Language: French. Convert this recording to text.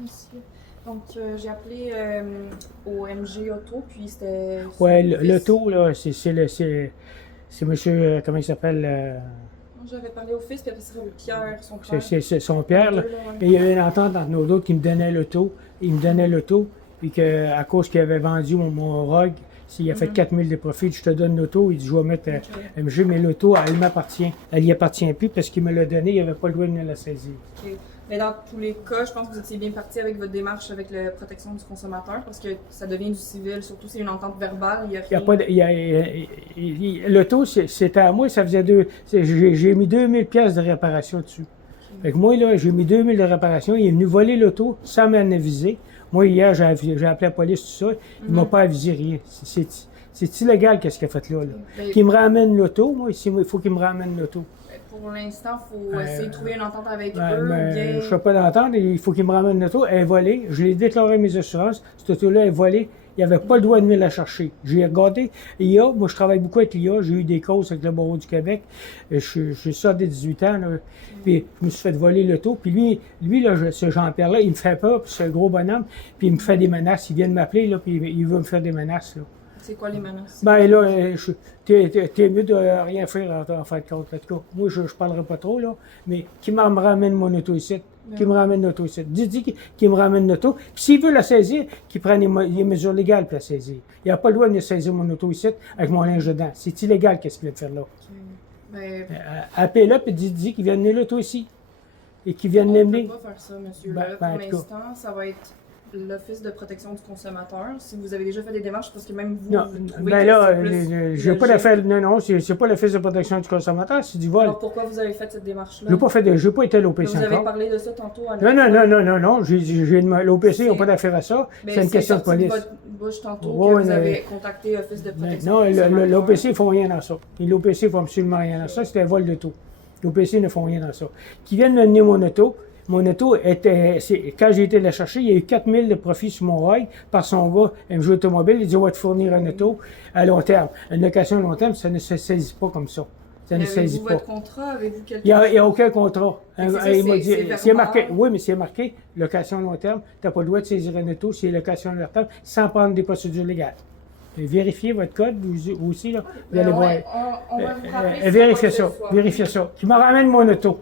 monsieur. Donc, j'ai appelé au MG Auto, puis c'était... Ouais, son fils. l'auto, là, c'est monsieur, comment il s'appelle? J'avais parlé au fils, puis après c'est Pierre, son frère. C'est son père, là. Les deux, là, ouais. Et il y avait une entente entre nos deux qui me donnait l'auto. Il me donnait l'auto, puis qu'à cause qu'il avait vendu mon Rogue, s'il a fait 4000 de profit, je te donne l'auto. Il dit, je vais mettre MG, mais l'auto, elle m'appartient. Elle y appartient plus parce qu'il me l'a donné, il n'avait pas le droit de me la saisir. Ok. Mais dans tous les cas, je pense que vous étiez bien parti avec votre démarche avec la protection du consommateur, parce que ça devient du civil, surtout c'est une entente verbale, il y a Il y a rien... pas de, l'auto, c'était à moi, ça faisait j'ai mis 2000 pièces de réparation dessus. Fait que moi, là, j'ai mis 2000 de réparation. Il est venu voler l'auto sans m'en aviser. Moi, hier, j'ai appelé la police, tout ça. Il m'a pas avisé rien. C'est illégal, qu'est-ce qu'il a fait là. Ben, Qu'il me ramène l'auto, moi, il faut qu'il me ramène l'auto. pour l'instant, il faut essayer de trouver une entente avec eux. Mais bien... je ne fais pas d'entendre, il faut qu'il me ramène l'auto. Elle est volée. Je l'ai déclaré à mes assurances. Cette auto-là est volée. Il n'avait pas le droit de venir la chercher. J'ai regardé l'IA. Moi, je travaille beaucoup avec l'IA. J'ai eu des causes avec le Barreau du Québec. Je sors des 18 ans. Là. Puis, je me suis fait voler l'auto. Puis lui là, ce Jean-Pierre-là, il me fait peur. Puis, c'est un gros bonhomme. Puis, il me fait des menaces. Il vient de m'appeler. Là, puis, il veut me faire des menaces. Là. C'est quoi les menaces? Ben là, t'es mieux de rien faire en fin de compte. En tout cas, moi, je parlerai pas trop, là, mais qui me ramène mon auto ici. Qui me ramène l'auto ici. Dis qu'il me ramène l'auto. Puis s'il veut la saisir, qu'il prenne les mesures légales pour la saisir. Il n'a pas le droit de me saisir mon auto ici avec mon linge dedans. C'est illégal qu'est-ce qu'il vient de faire là. Ben, Appelle-le et dis qu'il vienne venir l'auto ici. Et qu'il vienne on l'amener. ne peut pas faire ça, monsieur. Ben, Là, ben, en pour tout cas. l'instant, ça va être l'Office de protection du consommateur. Si vous avez déjà fait des démarches, parce que même vous, Non, vous trouvez ben que là, c'est plus je n'ai pas logique. d'affaire. Non, c'est pas l'Office de protection du consommateur, c'est du vol. Alors pourquoi vous avez fait cette démarche-là? Je n'ai pas été à l'OPC Vous avez encore. parlé de ça tantôt à Non. L'OPC, ils n'ont pas d'affaire à ça. C'est une question de police. Votre bouche tantôt Ouais, que vous mais- avez contacté l'Office de protection Non, du consommateur. l'OPC, ils ne font rien dans ça. L'OPC ne font absolument rien dans ça. C'était un vol d'auto. L'OPC ne font rien dans ça. Qui viennent me donner mon auto. Mon auto était. Quand j'ai été la chercher, il y a eu 4000 de profit sur mon Roy par son gars, MG Automobile. Il dit on va te fournir un auto à long terme. Une location à long terme, ça ne se saisit pas comme ça. Ça ne se saisit Avez-vous pas. votre contrat? Avez-vous quelque Il n'y a aucun contrat. Mais c'est ça, Il m'a dit, c'est c'est marqué, verbal. oui, mais c'est marqué location long terme. Tu n'as pas le droit de saisir un auto si c'est location long terme sans prendre des procédures légales. Et vérifiez votre code, vous aussi, là, vous allez voir. On va vous rappeler si Vérifiez quoi ça, que ce soit. vérifiez ça. Qui me ramène mon auto.